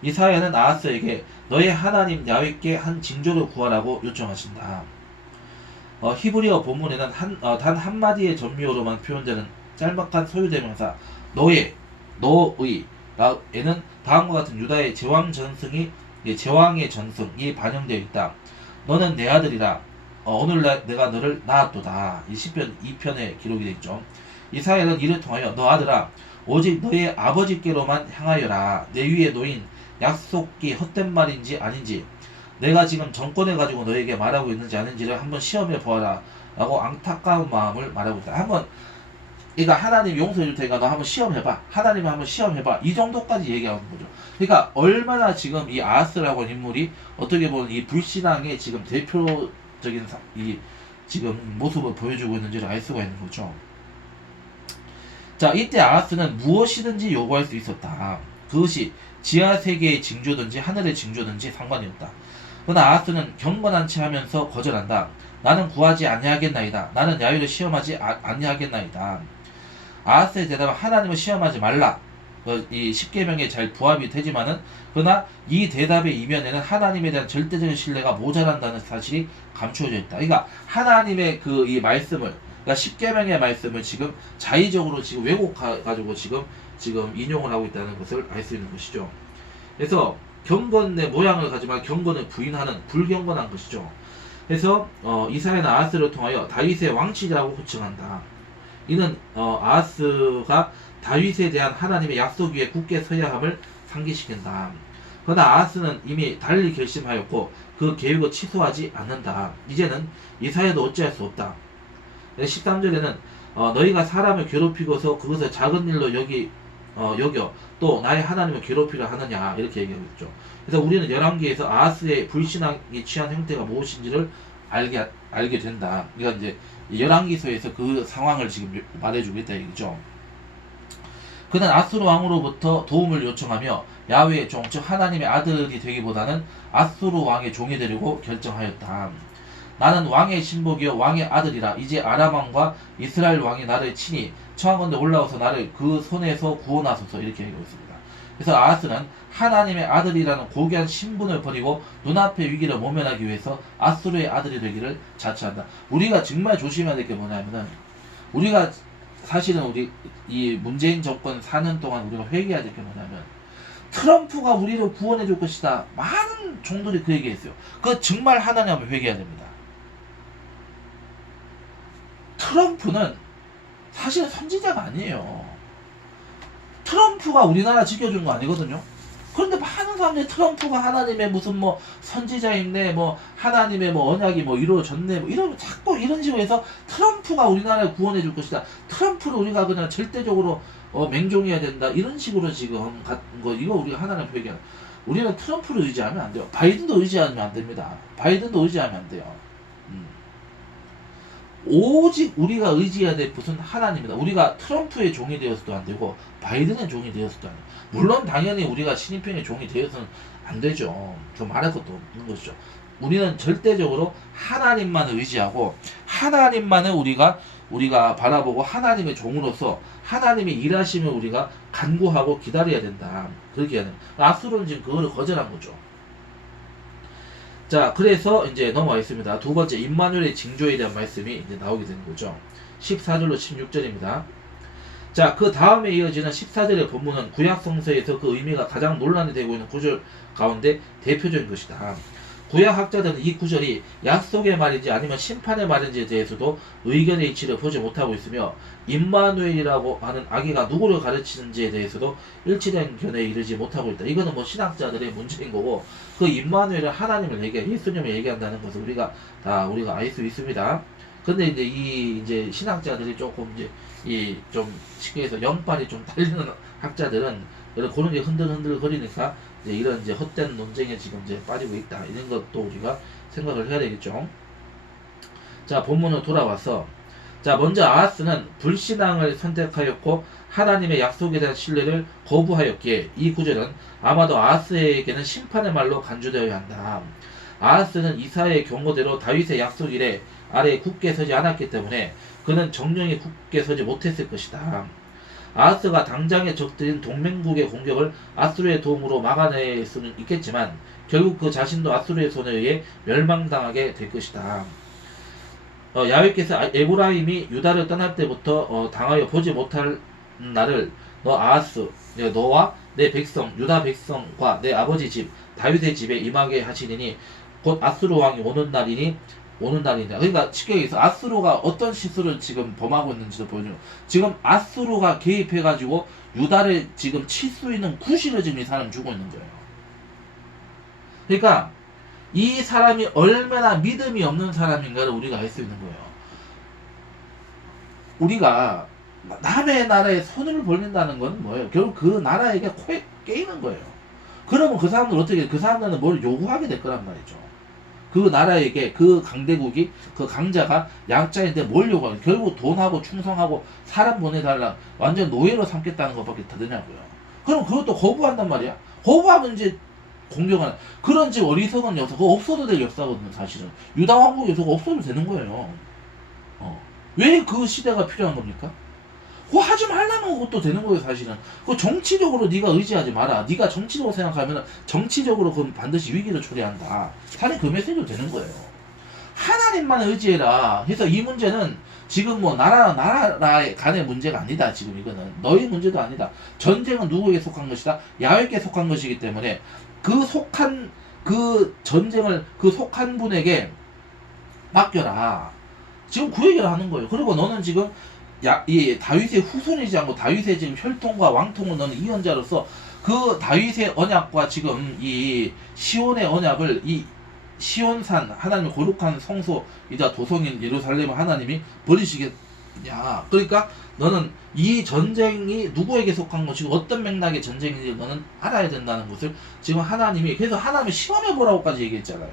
이사야는 아하스에게 너의 하나님 야훼께 한 징조를 구하라고 요청하신다. 히브리어 본문에는 단 한마디의 전미어로만 표현되는 짤막한 소유대명사 너의, 너의 에는 다음과 같은 유다의 제왕의 전승이 반영되어 있다. 너는 내 아들이라 오늘날 내가 너를 낳았도다. 이 시편 2편에 기록이 되어 있죠. 이사야는 이를 통하여 너 아들아 오직 너의 아버지께로만 향하여라. 내 위에 놓인 약속이 헛된 말인지 아닌지 내가 지금 정권을 가지고 너에게 말하고 있는지 아닌지를 한번 시험해 보아라 라고 안타까운 마음을 말하고 있다. 한번 그러니까 하나님 용서해 줄 테니까 너 한번 시험해봐. 하나님을 한번 시험해봐. 이 정도까지 얘기하는 거죠. 그러니까 얼마나 지금 이 아하스라고 하는 인물이 어떻게 보면 이 불신앙의 지금 대표적인 이 지금 모습을 보여주고 있는지를 알 수가 있는 거죠. 자, 이때 아하스는 무엇이든지 요구할 수 있었다. 그것이 지하 세계의 징조든지 하늘의 징조든지 상관이 없다. 그러나 아하스는 경건한 채 하면서 거절한다. 나는 구하지 아니하겠나이다. 나는 야훼를 시험하지 아니하겠나이다. 아하스의 대답은 하나님을 시험하지 말라. 이 십계명에 잘 부합이 되지만은 그러나 이 대답의 이면에는 하나님에 대한 절대적인 신뢰가 모자란다는 사실이 감추어져 있다. 그러니까 하나님의 그 이 말씀을 그러니까 십계명의 말씀을 지금 자의적으로 지금 왜곡가지고 지금 인용을 하고 있다는 것을 알 수 있는 것이죠. 그래서 경건의 모양을 가지만 경건을 부인하는 불경건한 것이죠. 그래서 이사야는 아하스를 통하여 다윗의 왕실이라고 호칭한다. 이는 아하스가 다윗에 대한 하나님의 약속 위에 굳게 서야 함을 상기시킨다. 그러나 아하스는 이미 달리 결심하였고 그 계획을 취소하지 않는다. 이제는 이사야도 어찌할 수 없다. 13절에는 너희가 사람을 괴롭히고서 그것을 작은 일로 여겨 또 나의 하나님을 괴롭히려 하느냐 이렇게 얘기하고 있죠. 그래서 우리는 열왕기에서 아하스의 불신앙이 취한 형태가 무엇인지를 알게 된다. 그러니까 이제 열왕기서에서 그 상황을 지금 말해주고 있다 얘기죠. 그는 아수르 왕으로부터 도움을 요청하며 야훼의 종, 즉 하나님의 아들이 되기보다는 아수르 왕의 종이 되려고 결정하였다. 나는 왕의 신복이요 왕의 아들이라. 이제 아람 왕과 이스라엘 왕이 나를 치니 청하건대 올라와서 나를 그 손에서 구원하소서 이렇게 얘기하고 있습니다. 그래서 아하스는 하나님의 아들이라는 고귀한 신분을 버리고 눈앞의 위기를 모면하기 위해서 아수르의 아들이 되기를 자처한다. 우리가 정말 조심해야 될 게 뭐냐면은 우리가 사실은 우리 이 문재인 정권 4년 동안 우리가 회개해야 될 게 뭐냐면 트럼프가 우리를 구원해 줄 것이다. 많은 종들이 그 얘기했어요. 그거 정말 하나님을 회개해야 됩니다. 트럼프는 사실 선지자가 아니에요. 트럼프가 우리나라 지켜준 거 아니거든요. 그런데 많은 사람들이 트럼프가 하나님의 무슨 뭐 선지자인데 뭐 하나님의 뭐 언약이 뭐 이루어졌네 뭐 이러면 자꾸 이런 식으로 해서 트럼프가 우리나라를 구원해 줄 것이다. 트럼프를 우리가 그냥 절대적으로 맹종해야 된다. 이런 식으로 지금 같은 거 이거 우리가 하나님 회개하는. 우리는 트럼프를 의지하면 안 돼요. 바이든도 의지하면 안 됩니다. 바이든도 의지하면 안 돼요. 오직 우리가 의지해야 될 것은 하나님이다. 우리가 트럼프의 종이 되어서도 안 되고 바이든의 종이 되어서도 안 돼요. 물론 당연히 우리가 신입형의 종이 되어서는 안 되죠. 그 말할 것도 없는 것이죠. 우리는 절대적으로 하나님만을 의지하고 하나님만을 우리가 바라보고 하나님의 종으로서 하나님의 일하심을 우리가 간구하고 기다려야 된다. 그렇게 해야 됩니다. 아수르는 지금 그거를 거절한 거죠. 자, 그래서 이제 넘어가겠습니다. 두 번째, 임마누엘의 징조에 대한 말씀이 이제 나오게 되는 거죠. 14절로 16절입니다. 자, 그 다음에 이어지는 14절의 본문은 구약 성서에서 그 의미가 가장 논란이 되고 있는 구절 가운데 대표적인 것이다. 구약 학자들은 이 구절이 약속의 말인지 아니면 심판의 말인지에 대해서도 의견의 일치를 보지 못하고 있으며 임마누엘이라고 하는 아기가 누구를 가르치는지에 대해서도 일치된 견해에 이르지 못하고 있다. 이거는 뭐 신학자들의 문제인 거고 그 임마누엘은 하나님을 예수님을 얘기한다는 것을 우리가 알 수 있습니다. 근데 이제 이 이제 신학자들이 조금 이제 이 좀 쉽게 해서 영빨이 좀 달리는 학자들은 그런 게 흔들흔들 거리니까 이제 이런 이제 헛된 논쟁에 지금 이제 빠지고 있다. 이런 것도 우리가 생각을 해야 되겠죠. 자, 본문으로 돌아와서 자, 먼저 아하스는 불신앙을 선택하였고 하나님의 약속에 대한 신뢰를 거부하였기에 이 구절은 아마도 아하스에게는 심판의 말로 간주되어야 한다. 아하스는 이사야의 경고대로 다윗의 약속 이래 아래 굳게 서지 않았기 때문에 그는 정령이 굳게 서지 못했을 것이다. 아하스가 당장의 적들인 동맹국의 공격을 아수르의 도움으로 막아낼 수는 있겠지만 결국 그 자신도 아수르의 손에 의해 멸망당하게 될 것이다. 야훼께서 에브라임이 유다를 떠날 때부터 당하여 보지 못할 날을 너 아하스 너와 내 백성 유다 백성과 내 아버지 집 다윗의 집에 임하게 하시리니 곧 아수르 왕이 오는 날이다. 그러니까 쉽게 얘기해서 아수르가 어떤 실수를 지금 범하고 있는지도 보여줘요. 지금 아수르가 개입해가지고 유다를 지금 칠 수 있는 구실을 지금 이 사람 주고 있는 거예요. 그러니까 이 사람이 얼마나 믿음이 없는 사람인가를 우리가 알 수 있는 거예요. 우리가 남의 나라에 손을 벌린다는 건 뭐예요? 결국 그 나라에게 코에 깨이는 거예요. 그러면 그 사람들 어떻게, 그 사람들은 뭘 요구하게 될 거란 말이죠. 그 나라에게 그 강대국이, 그 강자가 약자인데 뭘 요구하는, 결국 돈하고 충성하고 사람 보내달라, 완전 노예로 삼겠다는 것밖에 더 되냐고요. 그럼 그것도 거부한단 말이야. 거부하면 이제 공격하는 그런 지 어리석은 역사, 그거 없어도 될 역사거든요. 사실은 유다 왕국 역사가 없어도 되는 거예요. 왜 그 시대가 필요한 겁니까? 그거 하지 말라면 그것도 되는 거예요. 사실은 그 정치적으로 네가 의지하지 마라. 네가 정치적으로 생각하면 정치적으로 그럼 반드시 위기를 초래한다. 사실 그 메시지도 되는 거예요. 하나님만 의지해라 해서 이 문제는 지금 뭐 나라 간의 문제가 아니다. 지금 이거는 너희 문제도 아니다. 전쟁은 누구에게 속한 것이다? 야훼께 속한 것이기 때문에 그 속한 그 전쟁을 그 속한 분에게 맡겨라. 지금 그 얘기를 하는 거예요. 그리고 너는 지금 이 다윗의 후손이지 않고 다윗의 지금 혈통과 왕통을 너는 이언자로서 그 다윗의 언약과 지금 이 시온의 언약을 이 시온산 하나님의 거룩한 성소이자 도성인 예루살렘을 하나님이 버리시겠냐. 그러니까 너는 이 전쟁이 누구에게 속한 것이고 어떤 맥락의 전쟁인지 너는 알아야 된다는 것을 지금 하나님이, 그래서 하나님을 시험해보라고까지 얘기했잖아요.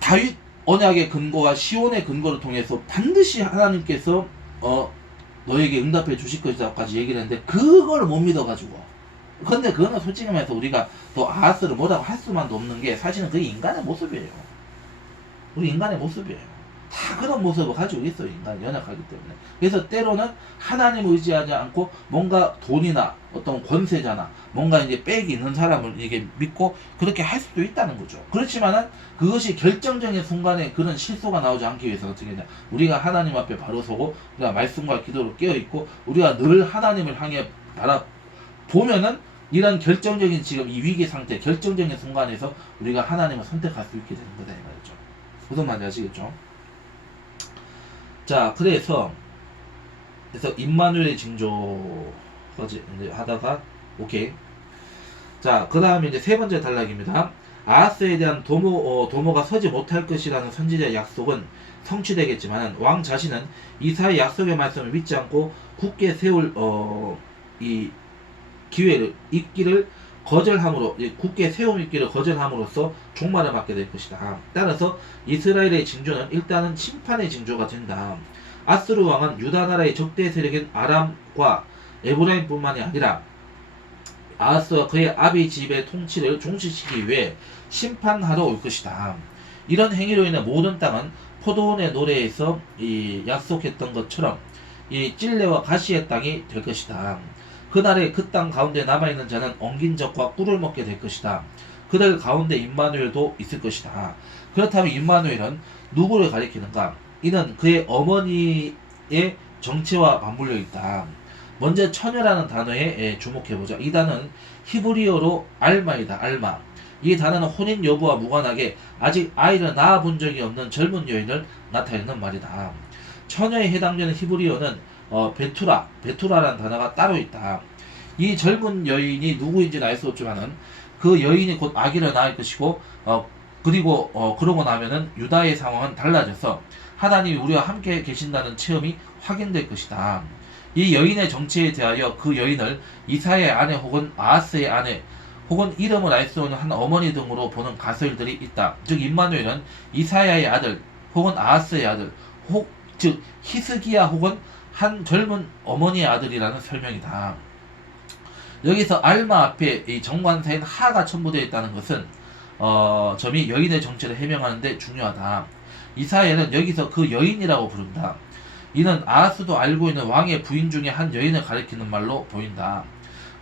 다윗 언약의 근거와 시온의 근거를 통해서 반드시 하나님께서 너에게 응답해 주실 것이다까지 얘기를 했는데 그걸 못 믿어가지고, 근데 그거는 솔직히 말해서 우리가 또 아하스를 뭐라고 할 수만도 없는 게 사실은 그게 인간의 모습이에요. 우리 인간의 모습이에요. 다 그런 모습을 가지고 있어요. 인간이 연약하기 때문에. 그래서 때로는 하나님을 의지하지 않고 뭔가 돈이나 어떤 권세자나 뭔가 이제 빽이 있는 사람을 이게 믿고 그렇게 할 수도 있다는 거죠. 그렇지만은 그것이 결정적인 순간에 그런 실수가 나오지 않기 위해서 어떻게 되냐, 우리가 하나님 앞에 바로 서고 우리가 말씀과 기도로 깨어있고 우리가 늘 하나님을 향해 바라보면은 이런 결정적인 지금 이 위기 상태, 결정적인 순간에서 우리가 하나님을 선택할 수 있게 되는 거다 이 말이죠. 무슨 말인지 아시겠죠? 자, 그래서 임마누엘의 징조까지 이제 하다가 오케이. 자, 그 다음에 이제 세 번째 단락입니다. 아하스에 대한 도모가 서지 못할 것이라는 선지자의 약속은 성취되겠지만 왕 자신은 이사의 약속의 말씀을 믿지 않고 굳게 세울 이 기회를 있기를 거절함으로, 굳게 세움 있기를 거절함으로써 종말을 받게 될 것이다. 따라서 이스라엘의 징조는 일단은 심판의 징조가 된다. 아스루 왕은 유다 나라의 적대 세력인 아람과 에브라임뿐만이 아니라 아하스와 그의 아비 집의 통치를 종식시키기 위해 심판하러 올 것이다. 이런 행위로 인해 모든 땅은 포도원의 노래에서 약속했던 것처럼 이 찔레와 가시의 땅이 될 것이다. 그날에 그 땅 가운데 남아있는 자는 엉긴 젖과 꿀을 먹게 될 것이다. 그들 가운데 임마누엘도 있을 것이다. 그렇다면 임마누엘은 누구를 가리키는가? 이는 그의 어머니의 정체와 맞물려 있다. 먼저 처녀라는 단어에 주목해보자. 이 단어는 히브리어로 알마이다. 알마. 이 단어는 혼인 여부와 무관하게 아직 아이를 낳아본 적이 없는 젊은 여인을 나타내는 말이다. 처녀에 해당되는 히브리어는 베투라라는 단어가 따로 있다. 이 젊은 여인이 누구인지는 알 수 없지만은 그 여인이 곧 아기를 낳을 것이고 그리고 그러고 나면은 유다의 상황은 달라져서 하나님이 우리와 함께 계신다는 체험이 확인될 것이다. 이 여인의 정체에 대하여 그 여인을 이사야의 아내 혹은 아하스의 아내 혹은 이름을 알 수 없는 한 어머니 등으로 보는 가설들이 있다. 즉 임마누엘은 이사야의 아들 혹은 아하스의 아들 즉 히스기야 혹은 한 젊은 어머니의 아들이라는 설명이다. 여기서 알마 앞에 이 정관사인 하가 첨부되어 있다는 것은 점이 여인의 정체를 해명하는데 중요하다. 이사야는 여기서 그 여인이라고 부른다. 이는 아하스도 알고 있는 왕의 부인 중에 한 여인을 가리키는 말로 보인다.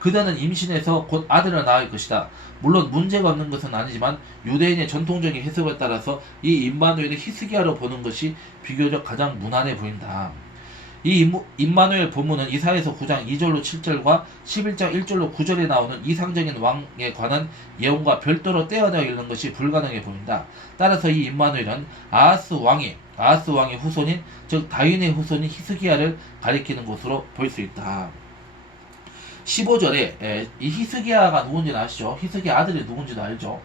그대는 임신해서 곧 아들을 낳을 것이다. 물론 문제가 없는 것은 아니지만 유대인의 전통적인 해석에 따라서 이 임마누엘을 히스기야로 보는 것이 비교적 가장 무난해 보인다. 이 임마누엘 본문은 이사야서 9장 2절로 7절과 11장 1절로 9절에 나오는 이상적인 왕에 관한 예언과 별도로 떼어내어 읽는 것이 불가능해 보인다. 따라서 이 임마누엘은 아하스 왕의 후손인 즉 다윈의 후손인 히스기야를 가리키는 것으로 볼 수 있다. 15절에 이 히스기야가 누군지는 아시죠? 히스기야 아들이 누군지도 알죠?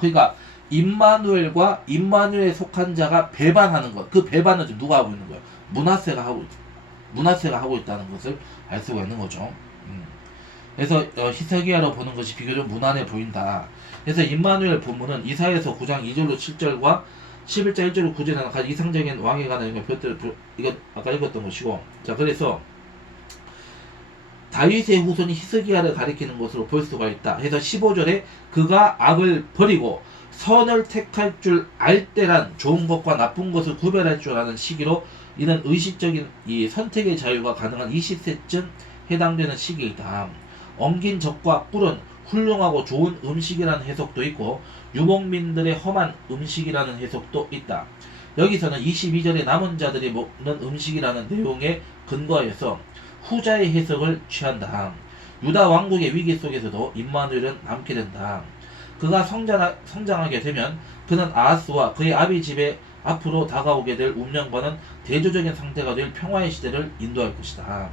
그러니까 임마누엘과 임마누엘에 속한 자가 배반하는 것. 그 배반은 지금 누가 하고 있는 거예요? 므낫세가 하고 있다는 것을 알 수가 있는 거죠. 그래서 히스기야로 보는 것이 비교적 무난해 보인다. 그래서 임마누엘 본문은 이사야서 9장 2절로 7절과 11장 1절로 9절에 나온 가장 이상적인 왕에 관한 이거 아까 읽었던 것이고, 자 그래서 다윗의 후손이 히스기야를 가리키는 것으로 볼 수가 있다. 그래서 15절에 그가 악을 버리고 선을 택할 줄 알 때란 좋은 것과 나쁜 것을 구별할 줄 아는 시기로 이는 의식적인 이 선택의 자유가 가능한 20세쯤 해당되는 시기이다. 엉긴 젖과 꿀은 훌륭하고 좋은 음식이라는 해석도 있고 유목민들의 험한 음식이라는 해석도 있다. 여기서는 22절에 남은 자들이 먹는 음식이라는 내용에 근거하여서 후자의 해석을 취한다. 유다 왕국의 위기 속에서도 임마누엘은 남게 된다. 그가 성장하게 되면 그는 아하스와 그의 아비 집에 앞으로 다가오게 될 운명과는 대조적인 상태가 될 평화의 시대를 인도할 것이다.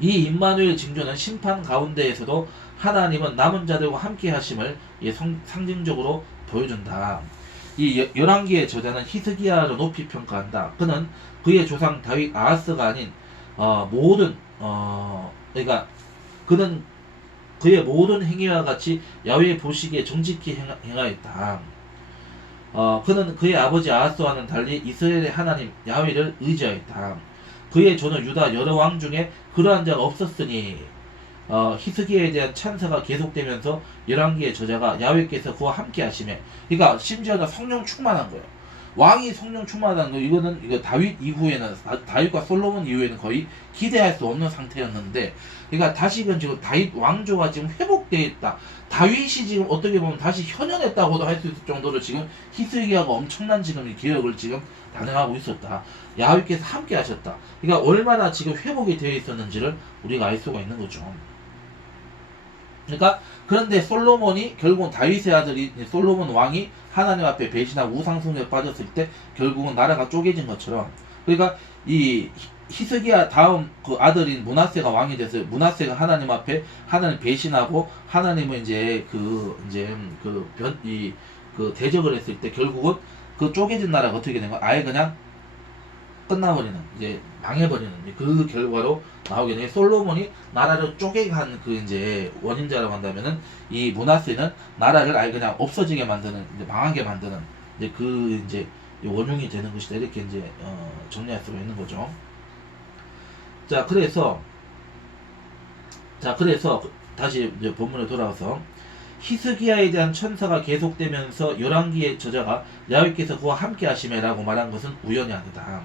이 임마누엘 징조는 심판 가운데에서도 하나님은 남은 자들과 함께 하심을 상징적으로 보여준다. 이 열왕기의 저자는 히스기야를 높이 평가한다. 그는 그의 조상 다윗 아하스가 아닌 그러니까 그는 그의 모든 행위와 같이 야훼 보시기에 정직히 행하였다. 그는 그의 아버지 아하스와는 달리 이스라엘의 하나님 야훼를 의지하였다. 그의 조는 유다 여러 왕 중에 그러한 자가 없었으니 히스기야에 대한 찬사가 계속되면서 열왕기의 저자가 야훼께서 그와 함께 하시매, 그러니까 심지어는 성령 충만한 거예요. 왕이 성령 충만한 거, 이거 다윗 이후에는, 다윗과 솔로몬 이후에는 거의 기대할 수 없는 상태였는데, 그러니까 다시금 지금 다윗 왕조가 지금 회복되어 있다. 다윗이 지금 어떻게 보면 다시 현현했다고도 할 수 있을 정도로 지금 히스기야가 엄청난 지금 이 개혁을 지금 단행하고 있었다. 야훼께서 함께 하셨다. 그러니까 얼마나 지금 회복이 되어 있었는지를 우리가 알 수가 있는 거죠. 그러니까 그런데 솔로몬이 결국은 다윗의 아들이 솔로몬 왕이 하나님 앞에 배신하고 우상숭배에 빠졌을 때 결국은 나라가 쪼개진 것처럼, 그러니까 이 히스기야 다음 그 아들인 므낫세가 왕이 돼서 므낫세가 하나님 앞에 하나님 배신하고 하나님을 대적을 했을 때 결국은 그 쪼개진 나라가 어떻게 된 거야? 아예 그냥 끝나버리는, 이제 망해버리는 그 결과로 나오게 돼. 솔로몬이 나라를 쪼개게 한 그 이제 원인자라고 한다면은 이 므낫세는 나라를 아예 그냥 없어지게 만드는, 이제 망하게 만드는 이제 그 이제 원흉이 되는 것이다. 이렇게 이제 정리할 수가 있는 거죠. 자 그래서 다시 이제 본문에 돌아와서 히스기야에 대한 천사가 계속되면서 열왕기의 저자가 야훼께서 그와 함께 하시매라고 말한 것은 우연이 아니다.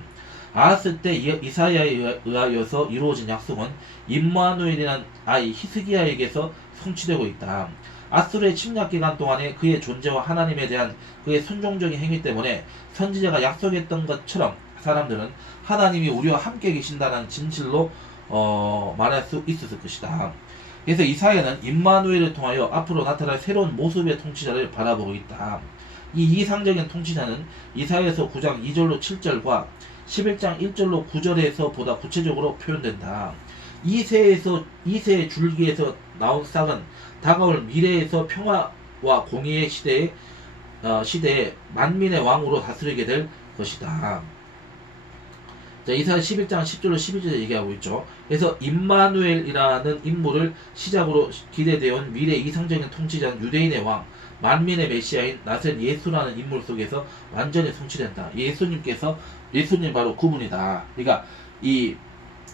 아하스 때 이사야에 의하여서 이루어진 약속은 임마누엘이라는 아이 히스기야에게서 성취되고 있다. 아수르의 침략 기간 동안에 그의 존재와 하나님에 대한 그의 순종적인 행위 때문에 선지자가 약속했던 것처럼 사람들은 하나님이 우리와 함께 계신다는 진실로 말할 수 있었을 것이다. 그래서 이사야는 임마누엘을 통하여 앞으로 나타날 새로운 모습의 통치자를 바라보고 있다. 이 이상적인 통치자는 이사야서 9장 2절로 7절과 11장 1절로 9절에서 보다 구체적으로 표현된다. 이세의 줄기에서 나온 싹은 다가올 미래에서 평화와 공의의 시대에 시대에 만민의 왕으로 다스리게 될 것이다. 자, 이사야 11장 10절로 12절에 얘기하고 있죠. 그래서 임마누엘이라는 인물을 시작으로 기대되어 온 미래 이상적인 통치자는 유대인의 왕, 만민의 메시아인 나셀 예수라는 인물 속에서 완전히 성취된다. 예수님 바로 그분이다. 그러니까 이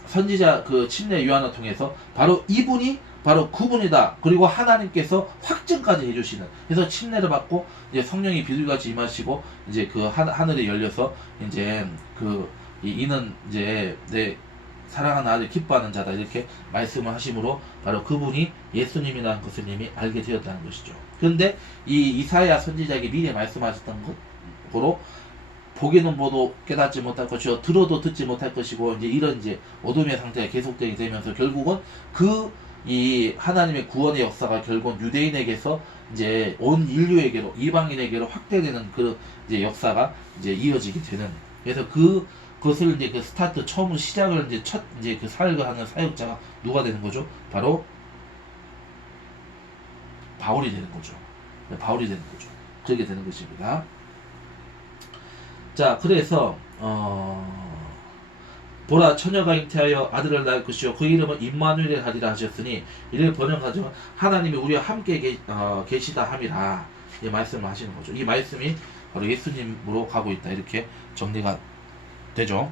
선지자 그 침례 요한을 통해서 바로 이분이 바로 그분이다. 그리고 하나님께서 확증까지 해주시는. 그래서 침례를 받고 이제 성령이 비둘기같이 임하시고 이제 그 하늘이 열려서 이제 이는 이제 내 사랑하는 아들 기뻐하는 자다 이렇게 말씀을 하심으로 바로 그분이 예수님이라는 것을 이미 알게 되었다는 것이죠. 그런데 이 이사야 선지자에게 미리 말씀하셨던 것으로 보기는 보도 깨닫지 못할 것이요 들어도 듣지 못할 것이고 이제 이런 이제 어둠의 상태가 계속되게 되면서 결국은 이 하나님의 구원의 역사가 결국은 유대인에게서 이제 온 인류에게로 이방인에게로 확대되는 그 이제 역사가 이제 이어지게 되는. 그래서 그것을 이제 그 스타트 처음 시작을 이제 이제 그 사역을 하는 사역자가 누가 되는 거죠? 바로 바울이 되는 거죠. 바울이 되는 거죠. 그렇게 되는 것입니다. 자, 그래서 보라 처녀가 잉태하여 아들을 낳을 것이요 그 이름은 임마누엘 하리라 하셨으니 이를 번역하자면 하나님이 우리와 함께 계시다 함이라 이 말씀을 하시는 거죠. 이 말씀이 바로 예수님으로 가고 있다 이렇게 정리가 되죠.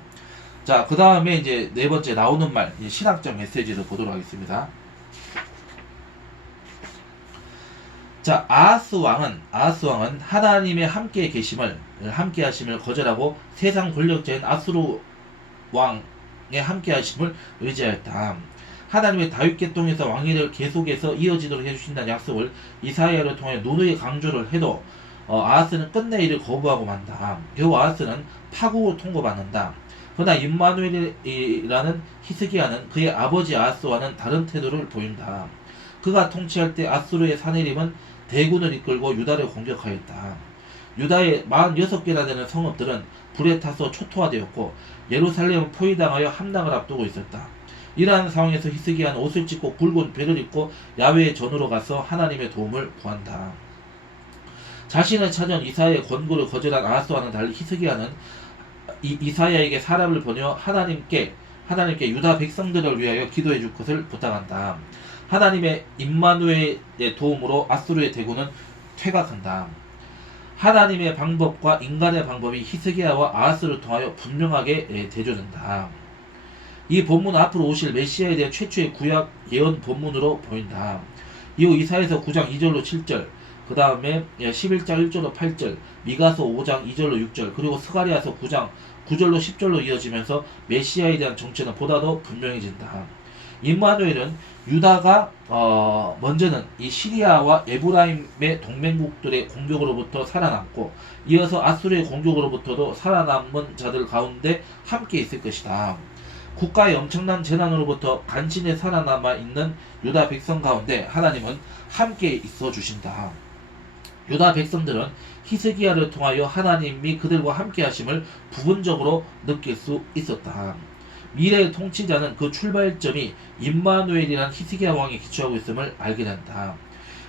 자, 그 다음에 이제 네 번째 나오는 말 신학적 메시지를 보도록 하겠습니다. 자, 아하스 왕은 하나님의 함께 하심을 거절하고 세상 권력자인 아수르 왕의 함께 하심을 의지하였다. 하나님의 다윗 계통에서 왕위를 계속해서 이어지도록 해주신다는 약속을 이사야를 통해 누누이 강조를 해도 아하스는 끝내 이를 거부하고 만다. 겨우 아하스는 파국을 통고받는다. 그러나 임마누엘이라는 히스기야는 그의 아버지 아하스와는 다른 태도를 보인다. 그가 통치할 때 아수르의 사내림은 대군을 이끌고 유다를 공격하였다. 유다의 46개나 되는 성읍들은 불에 타서 초토화되었고 예루살렘은 포위당하여 함락을 앞두고 있었다. 이러한 상황에서 히스기야는 옷을 찢고 굵은 배를 입고 야훼의 전으로 가서 하나님의 도움을 구한다. 자신을 찾아온 이사야의 권고를 거절한 아하스와는 달리 히스기야는 이사야에게 사람을 보내어 하나님께 유다 백성들을 위하여 기도해 줄 것을 부탁한다. 하나님의 임마누엘의 도움으로 아수르의 대군은 퇴각한다. 하나님의 방법과 인간의 방법이 히스기야와 아하스를 통하여 분명하게 대조된다. 이 본문은 앞으로 오실 메시아에 대한 최초의 구약 예언 본문으로 보인다. 이후 이사야서 9장 2절로 7절, 그 다음에 11장 1절로 8절, 미가서 5장 2절로 6절, 그리고 스가랴서 9장 9절로 10절로 이어지면서 메시아에 대한 정체는 보다 더 분명해진다. 임마누엘은 유다가 먼저는 이 시리아와 에브라임의 동맹국들의 공격으로부터 살아남고 이어서 아수르의 공격으로부터도 살아남은 자들 가운데 함께 있을 것이다. 국가의 엄청난 재난으로부터 간신히 살아남아 있는 유다 백성 가운데 하나님은 함께 있어 주신다. 유다 백성들은 히스기야를 통하여 하나님이 그들과 함께 하심을 부분적으로 느낄 수 있었다. 미래의 통치자는 그 출발점이 임마누엘이란 히스기야 왕에 기초하고 있음을 알게 된다.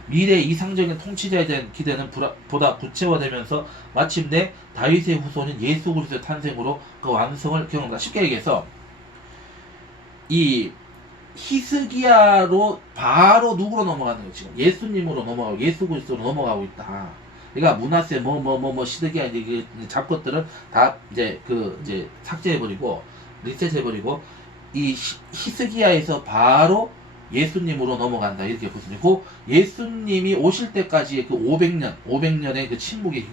미래의 이상적인 통치자에 대한 기대는 보다 구체화되면서 마침내 다윗의 후손인 예수 그리스도의 탄생으로 그 완성을 경험한다. 쉽게 얘기해서 이 히스기야로 바로 누구로 넘어가는 거지? 지금 예수님으로 넘어가고 예수 그리스도로 넘어가고 있다. 그러니까 문하세 시드기야 이제 잡것들은 다 이제 이제 삭제해버리고 리셋해버리고 이 히스기야에서 바로 예수님으로 넘어간다 이렇게 보시면 그 예수님이 오실 때까지의 그 500년의 그 침묵의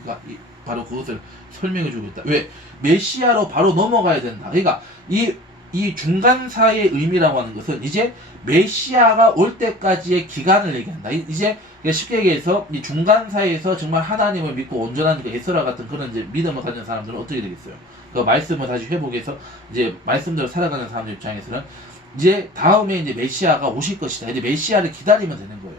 바로 그것을 설명해주고 있다. 왜? 메시아로 바로 넘어가야 된다. 그러니까 이 중간사의 의미라고 하는 것은 이제 메시아가 올 때까지의 기간을 얘기한다. 이제 쉽게 얘기해서 이 중간사에서 정말 하나님을 믿고 온전한 에스라 같은 그런 이제 믿음을 가진 사람들은 어떻게 되겠어요? 그 말씀을 다시 회복해서 이제 말씀대로 살아가는 사람들 입장에서는 이제 다음에 이제 메시아가 오실 것이다. 이제 메시아를 기다리면 되는 거예요.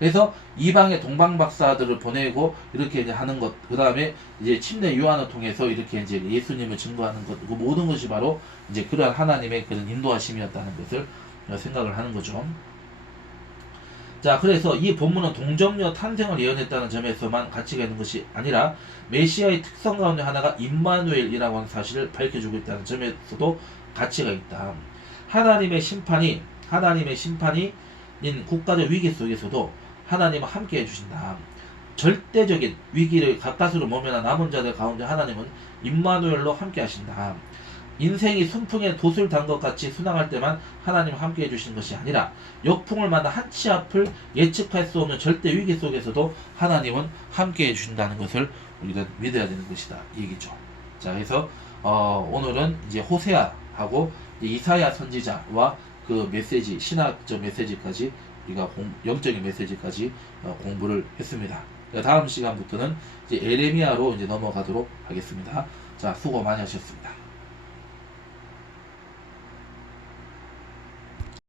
그래서 이방의 동방박사들을 보내고 이렇게 이제 하는 것, 그 다음에 이제 침례 요한을 통해서 이렇게 이제 예수님을 증거하는 것, 그 모든 것이 바로 이제 그러한 하나님의 그런 인도하심이었다는 것을 생각을 하는 거죠. 자, 그래서 이 본문은 동정녀 탄생을 예언했다는 점에서만 가치가 있는 것이 아니라 메시아의 특성 가운데 하나가 임마누엘이라고 하는 사실을 밝혀주고 있다는 점에서도 가치가 있다. 하나님의 심판인 국가적 위기 속에서도 하나님은 함께 해주신다. 절대적인 위기를 가까스로 모면한 남은 자들 가운데 하나님은 임마누엘로 함께 하신다. 인생이 순풍에 돛을 단 것 같이 순항할 때만 하나님 함께 해주시는 것이 아니라 역풍을 만나 한치 앞을 예측할 수 없는 절대 위기 속에서도 하나님은 함께 해주신다는 것을 우리가 믿어야 되는 것이다, 이 얘기죠. 자, 그래서 오늘은 이제 호세아하고 이사야 선지자와 그 메시지, 신학적 메시지까지 우리가 영적인 메시지까지 공부를 했습니다. 다음 시간부터는 이제 에레미야로 이제 넘어가도록 하겠습니다. 자, 수고 많이 하셨습니다.